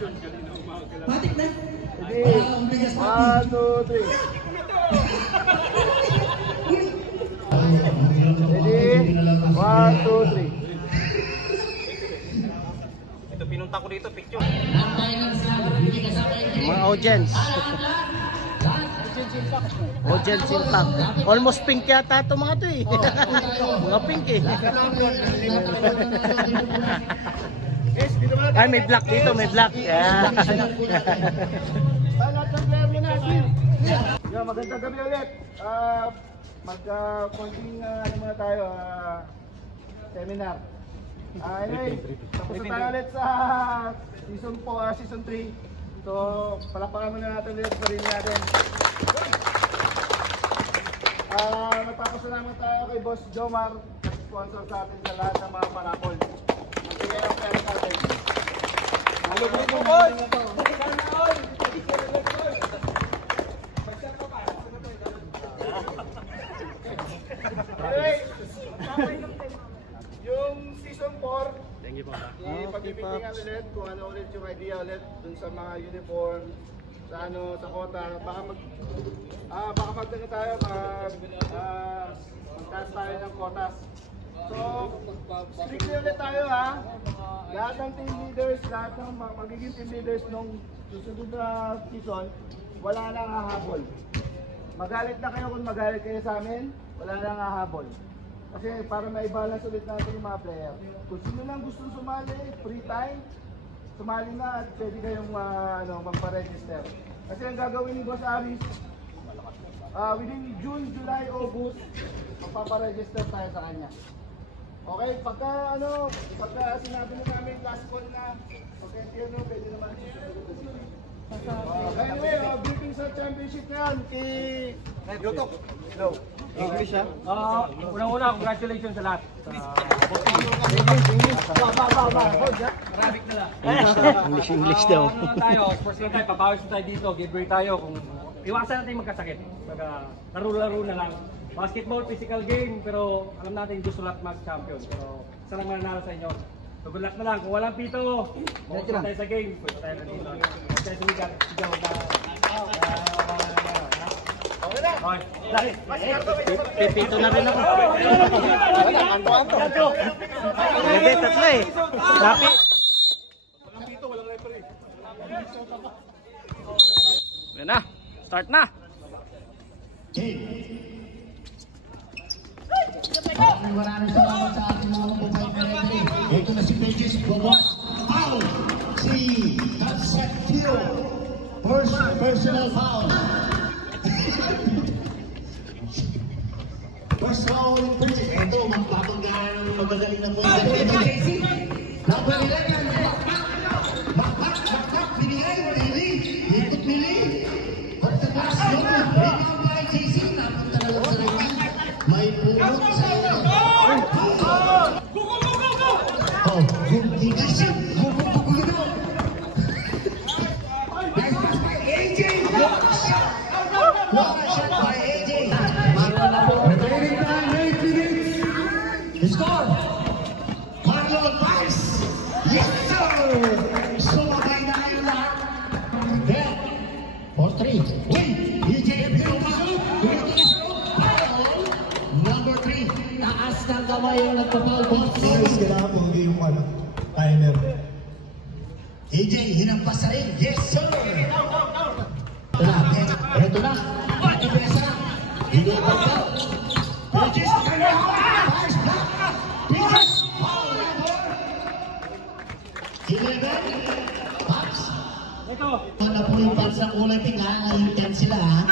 Matik na. Ang bigas natin. 1, 2, 3. Ready? 1, 2, 3. Ito pinunta ko dito, picture. Mga audience. Audience impact. Almost pink yata ito mga to eh. Mga pink eh. Ay, may black dito, may black. Yeah. Magandang gabi ulit. Mag-konting ano muna tayo, seminar. Anyway, tapos na tayo ulit sa season 4, season 3. So, palapakan muna natin ulit sa rin natin. Nagpapasalamat tayo kay Boss Jomar, sponsor sa atin sa lahat ng mga parapol. Magbigay ng pera sa atin. Malubog mo, boss! Anyway, yung season 4, ipag-ibigyan ulit kung ano ulit yung idea ulit dun sa mga uniform, sa ano, sa kota. Baka magdala tayo, magtaas tayo ng kotas. So, strictly ulit tayo ha. Lahat ng team leaders, lahat ng magiging team leaders nung susunod na season, wala nang hahabol. Magalit na kayo kung magalit kayo sa amin, wala nang hahabol. Kasi para ma-balance ulit natin yung mga player. Kung sino lang gusto sumali, free time, sumali na at pwede kayong magpa-register. Kasi ang gagawin ni Boss Aris, within June, July, August, magpapa-register tayo sa kanya. Okay, pagka sinabi na namin last call na, okay, pwede naman anyway, briefing sa championship yan kay Yotok. Hello. English ha? Unang-una, congratulations sa lahat. Arabic na lang. English daw. Tayo, first lang tayo, papawis tayo dito, give break tayo. Kung iwasan natin magkasakit. Laro-laro na lang. Basketball, physical game, pero alam natin gusto lahat mag-champion. Pero isa lang mananalo sa inyo. So good luck na lang. Kung walang pito, focus tayo sa game. Pwede tayo na dito. Pwede tayo sumigat. Sigaw na. Okay na. Okay. Pipito na rin ako. Anto. Hindi, tatlo eh. Lapit. Walang pito, walang referee. Yan na. Start na. Maraming salamat sa ating mga kapatid. Ito na si Pages. Foul! Si Tatsakio. Personal foul. First foul in Pages. Ito, magpapagana ng magagaling ng mga JC. Number 11. Bakbak. Binigay. Mili. Ikot Mili. Pagtakas yun. Rebound by JC. Napunta na lang sa rin. May pulot sa iyo. Oh, hindi kasi. Go. Nice pass by AJ. What a shot by AJ. Remaining time, 8 minutes. Score. Carlo Vice. Yes, sir. Sumabay na kayo lahat. Then, for 3. Wait. AJ Biloma. Number 3. Taas ng kamay yung nagpapaul. Boss. Kailangan mo yung timer. AJ, hinampas na rin. Yes, sir! Ito na. Ipesa. Hindi pa ito. Bridges. Fires back. Bridges. Foul number 11. Paps. Ito. Ano po yung fans ng kulay pink ha? Ngayon 10 sila ha?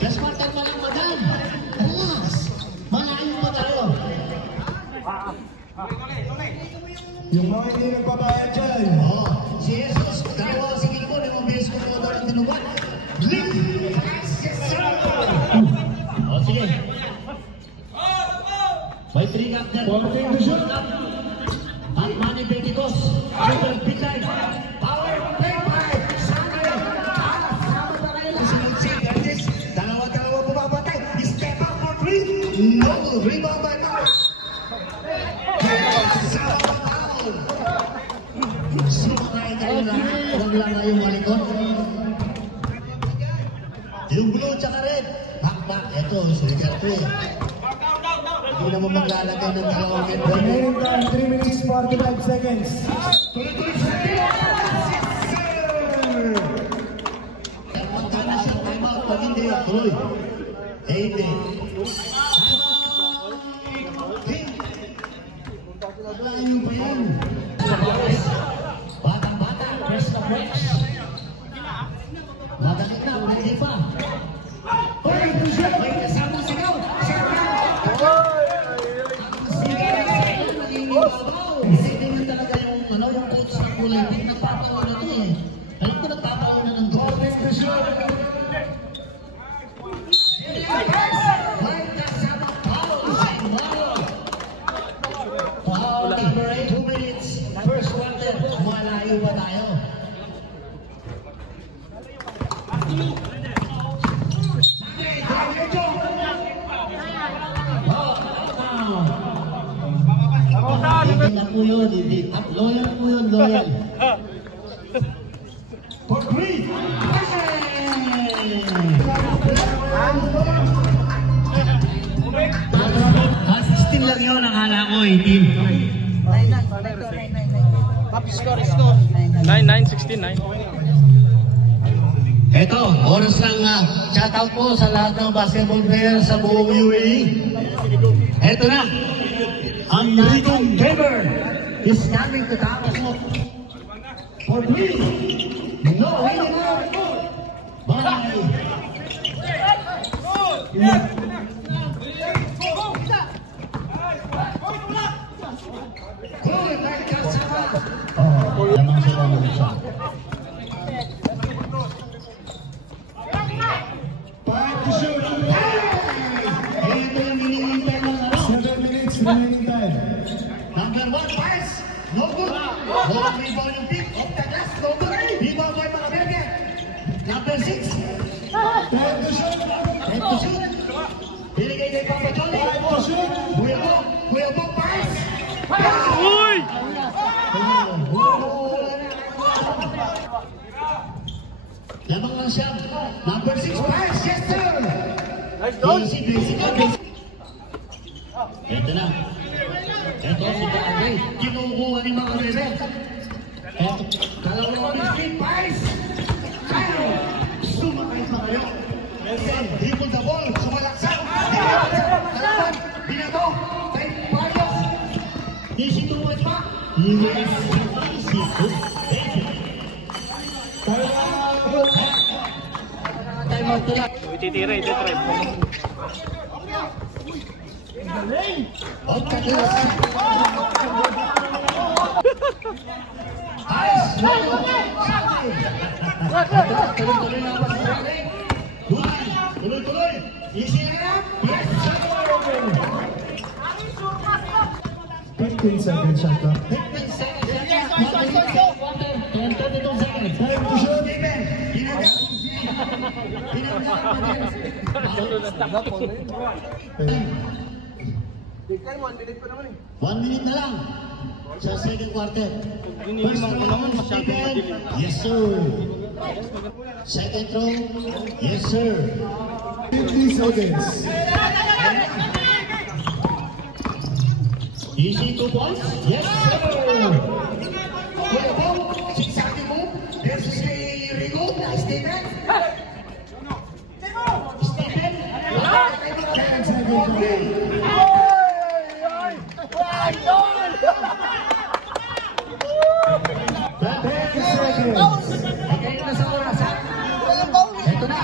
Just quarter pa lang madam. Relax. Malayo pa tayo. Yung mga hindi nagbabayad dyan. Oo. Si Jesus, dalawa si Kiko, namabilis ko po ng tinugan. Blink! Yes, sir! O, sige. May 3 gap dyan. Pointing to shoot. At Manny Benticos. Triple big line. Power play by Sandro. Sama pa kayo na sunod si Curtis. Dalawa bumabantay. Step up for 3. No. Rebound by Power. lang na yung malikot. Yung blue tsaka red. Back. Ito, si Ricardo eh. Hindi naman maglalagay ng dalawang red. Remaining time, 3 minutes 45 seconds. Tuloy-tuloy sa magkana siya timeout. Pag hindi, tuloy. Hindi. Layo ba yan? Batang-bata, press na press. Madakit na, hindi pa. Hoy, may kasama sigaw. Isipin mo talaga yung coach sa kulay. Hindi nagpapao na ito eh. Alam ko nagpapao na ng goal. May kasama Paul Simaro. Wow, number 8, 2 minutes. First quarter. Malayo ba tayo? Hindi na po yun, hindi. Loyal po yun, loyal. For three! Still lang yun, akala ko, 9-9, 18. 16-9. Eto, oras lang shoutout po sa lahat ng basketball players sa buong UAE. Eto na, ang Rigong Gamer is coming to Tapos mo. For three, no, hindi na. Bye. Hoy, may kasama. Lamang sila ng isa. Remaining time. Number 1 pass, no good. Walang rebound yung pick, off the glass, no good. Rebound by Macabebe. Number 6. Time to shoot. Binigay kay Papa Johnny. Kuya Bob, pass. Uy! Lamang lang siya. Number 6 pass, yes sir. Basic. Ito na. Ito si Kakay. Kinukuha ni Macabebe. Dalawang mistake, pass. Sumakay pa kayo. Hipon the ball, sumalaksak. Kalaban, binato. Kay Parios. Easy to watch pa. Yes, easy to. Time out to lang. Ititira. Tuloy. Easy na. Yes. 15 seconds shot clock. 15 seconds. 22 seconds. Time to shoot. One minute na lang sa second quarter. Inilimang ko naman masyadong madilim. Yes sir. Second throw. Yes sir. 50 seconds. Easy 2 points. Yes sir. Kuya Bob, zigzag move. This is the Rigo. Stephen. Stephen. 10 seconds. Kayo na sa oras, ha? Ito na.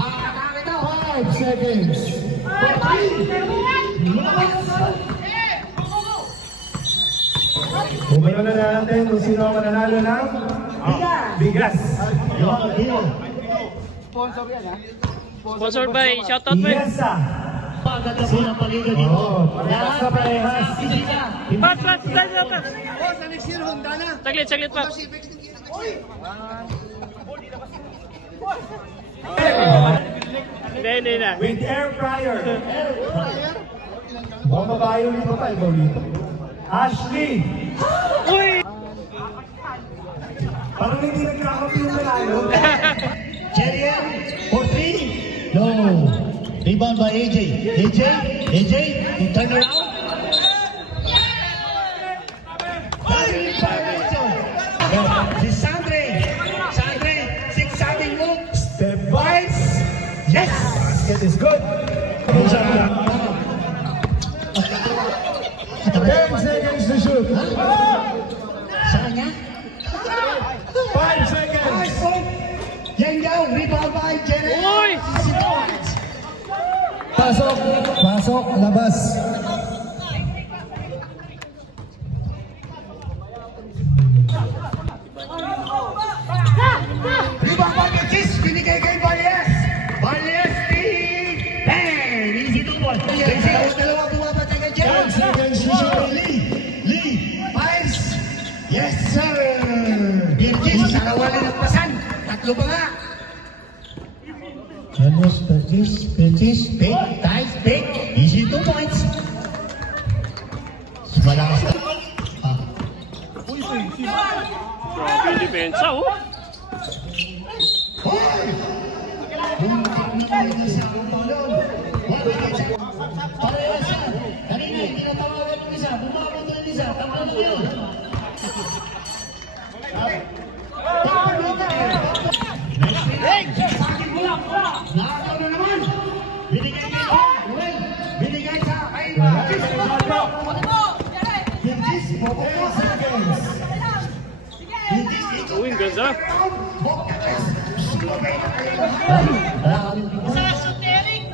Nakakit na. 5 seconds. Bumalo na natin kung sino ang mananalo ng bigas. Sponsored by Shoutout by Yesa. Pagkata po ng paliga dito. Parehas na parehas. Pat! Saglit pa. Hindi na. With air fryer. Mukhang babae ulit pa ikaw dito. Ashley. Uy! Parang hindi nagkakapi yung panalo. Cherian for 3. No. Rebound by AJ. AJ, to turn around. Si Sandre, 6-7 move. Step wise. Yes! Basket is good. 10 seconds to shoot. Sa kanya? 5 seconds. Yan daw, rebound by Cherian. Uy! Pasok, labas. Rebound by Betis, binigay kay Valles. Valles, bang! Easy to ball. Dalawa bumabata kay Cherian. 10 seconds to shoot. Lee, Piles. Yes, sir. Betis, sarawan na nagpasan. Tatlo pa nga. Almost Betis, big, nice, big. Easy 2 points. Malakas na. Grabe depensa, oh. Hoy! Buntik na kayo na sa tulong. Parehas yan. Kanina, hindi na tawagan ng isa. Bumabot ng isa. Tama na yun. Nakakaw na naman. Binigay kay Gwen. Binigay sa kay Betis. Uy, ganda. Sa shooting,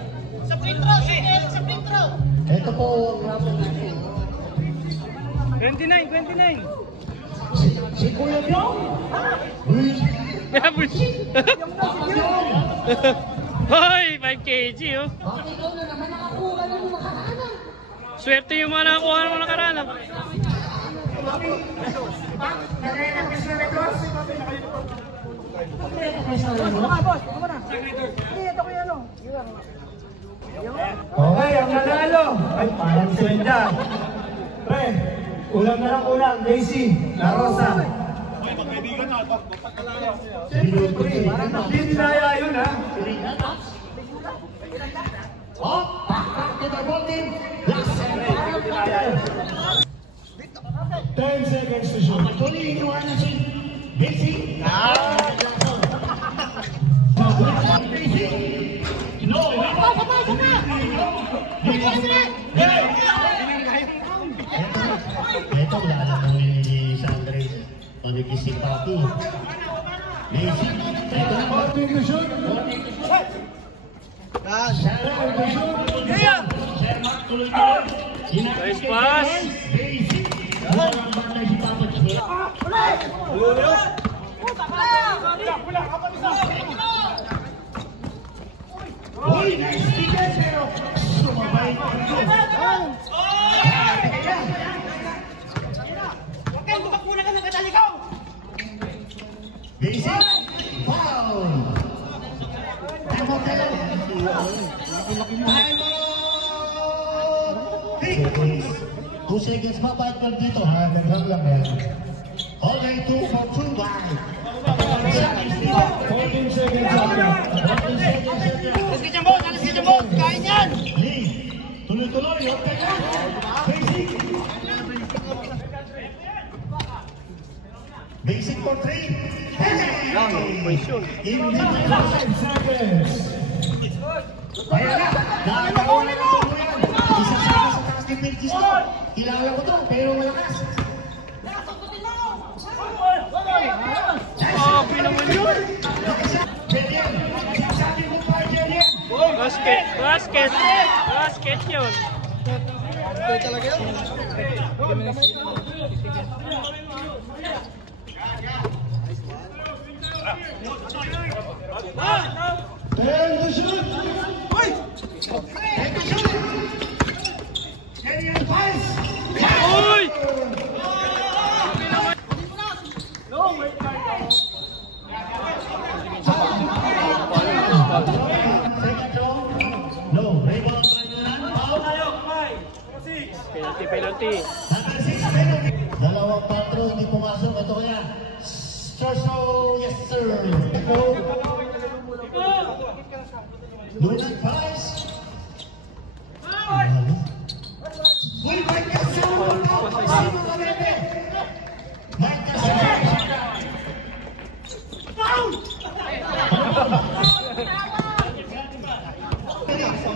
sa free throw, sa free throw. Ito po ang rapon natin. 29. Si Kuya Byong. Uy. Hoy, 5 kg, oh. Bakit ikaw na naman nakakuha na mo makakanan? Swerte yung mga nakakuha mo nakaraan. Okay, ang nanalo. Ay, parang swenda. Pre, ulang na lang ulang. Daisy, La Rosa. Hindi dinaya yun, ha? Oh, back to the ball team. Last 10 seconds to shoot. Patuloy iniwanan si Bixie. Bixie. No. Ito wala na kami ni Sandre. Pagkikising papi. Bixie. Ito na po. 14 to shoot. Nice pass. Uy, nice defense pero sumabay. Basic foul. Time out. Time out. 2 seconds pa bayad ka dito. Naglang lang yan. Okay, 2 for 2 by. 14 seconds after. Alas ka dyan, boss! Kain yan! Lee, tuloy-tuloy. Okay na. Basic. Basic for 3. In the 5 seconds. Ayan na. Nakagawa na ng tuluyan. Isang sa taas ni Perkis to. Kilala ko to, pero malakas. Grabe naman yun. Jelian, sabi mo pa, Jelian. Basket yun. Jelian, pass. Uy! Second throw. No, rebound by Nunan. Penalty. Number 6, penalty. Dalawang patro, hindi pumasok. Ito kaya. So, yes sir. Donut Price. Uy, Marcus! Sino ka bebe? Marcus!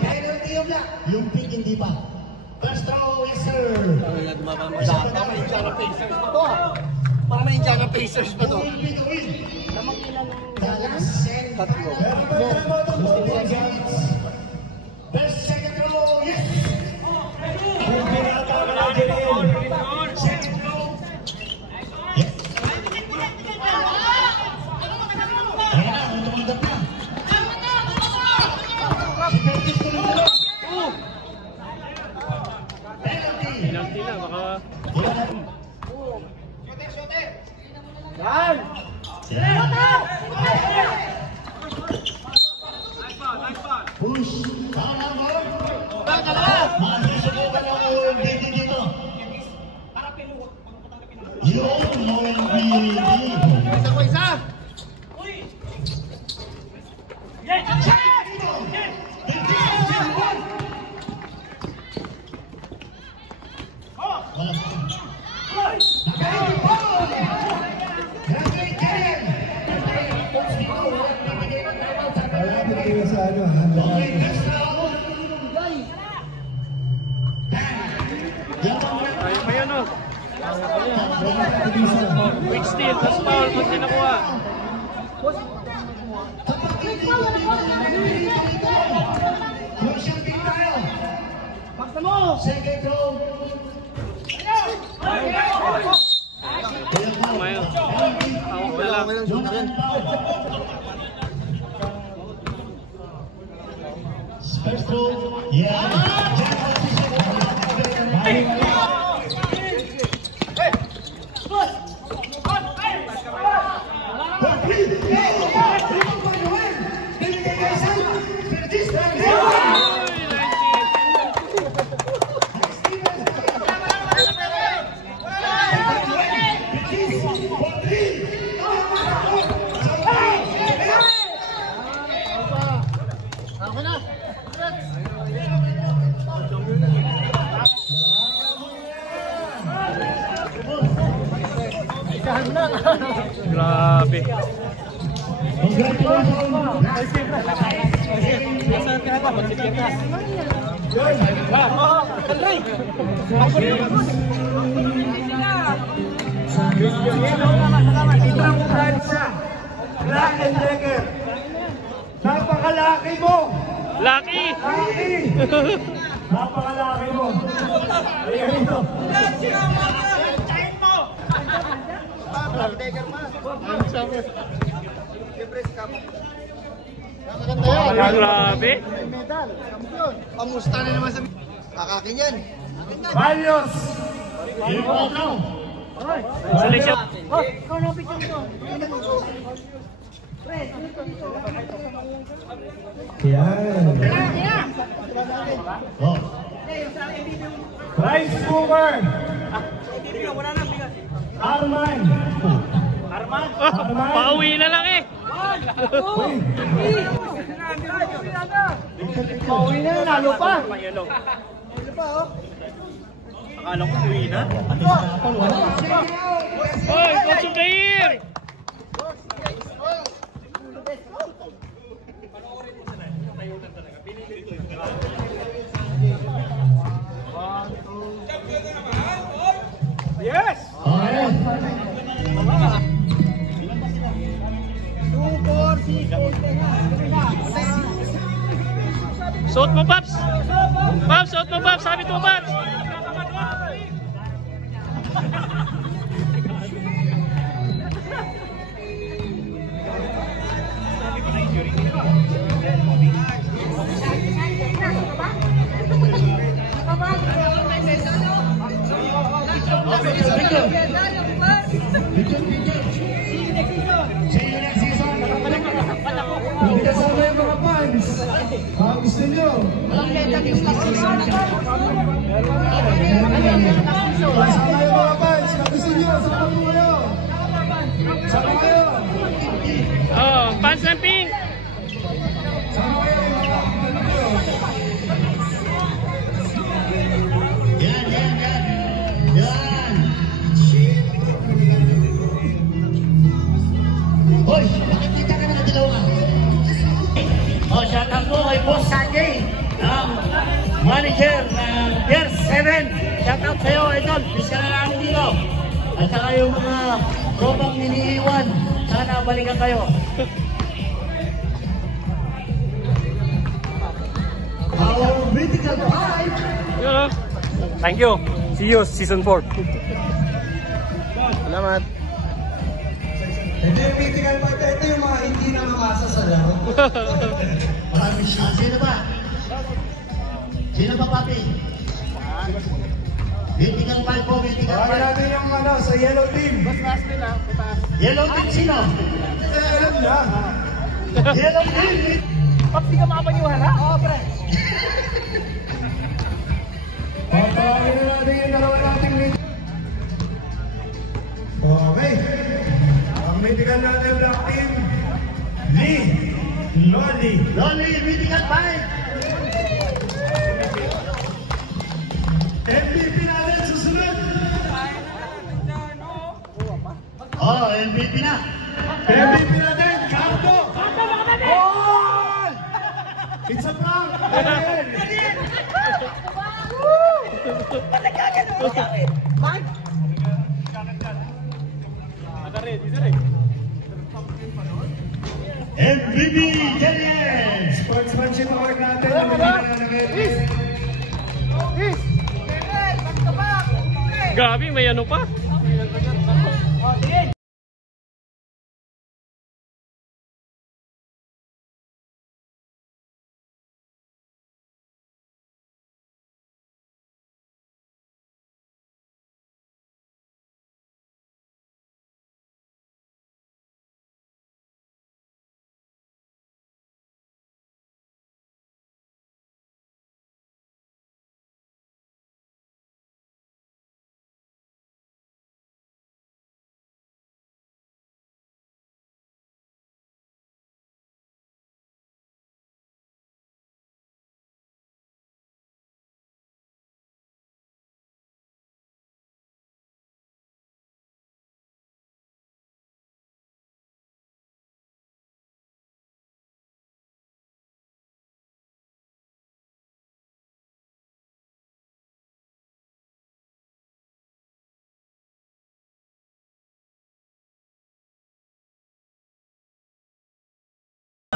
Penalty of luck. Yung pick hindi pa. First throw, yes sir. Para na Indiana Pacers pa to. Who will be the win? Dallas and Tatlo. Best second throw, yes. Second throw. Yes. Ayan na, tumanggap na. Si Curtis tumanggap. Penalty. Penalty na, baka... Yan! Push. Foul number. Masusubukan yung DD dito. Yun, Noel BD. Isa ko isa! Ayaw pa yun, oh. Quick steal, tas foul, pag tinakuha. Second throw. Mayo. Wala. First throw. Yeah. Grabe. Black and Decker! Napakalaki mo! Lucky! Laki! Napakalaki mo! Ayan ito! Grabe. Pamusta na naman sa... Kakakin yan. Values! Selection. Oh. Rice cooker! Arman! Pauwi na lang eh. Pauwi na, nalo pa! Akala ko uwi na. Hoy, coach of the year! Yes! Suot mo, Paps! Paps, suot mo, Paps! Sabi mo, Paps! Kasama yung mga fans! Baka gusto nyo! Kasama yung mga fans! Baka gusto nyo! Sama po kayo! Sama kayo! tayong mga tropang iniiwan. Sana balikan kayo. Our vertical five. Thank you. See you season 4. Salamat. Ito yung critical part. Ito yung mga hindi na mamasa sa laro. Maraming siya. Sino ba? Sino ba, papi? Vertical five po, vertical Bakit five. natin yung ano, sa yellow team. Yellow team sino? Alam na. Yellow team. Paps, di ka makapaniwala? Oo, pre. Pagpapagin na natin yung dalawa nating lead. Okay. Ang mythical natin black team, Lee, Loli. Lonely, vertical five. MVP natin susunod. Oh, MVP na. MVP natin, Cardo. Oh! It's a prank. MVP Jelian. Sportsmanship award natin. Ang nangyayari. Grabe, may ano pa?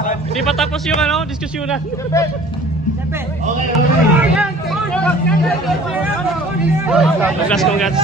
Hindi pa tapos yung ano, diskusyonan. Okay, okay. Congrats, congrats.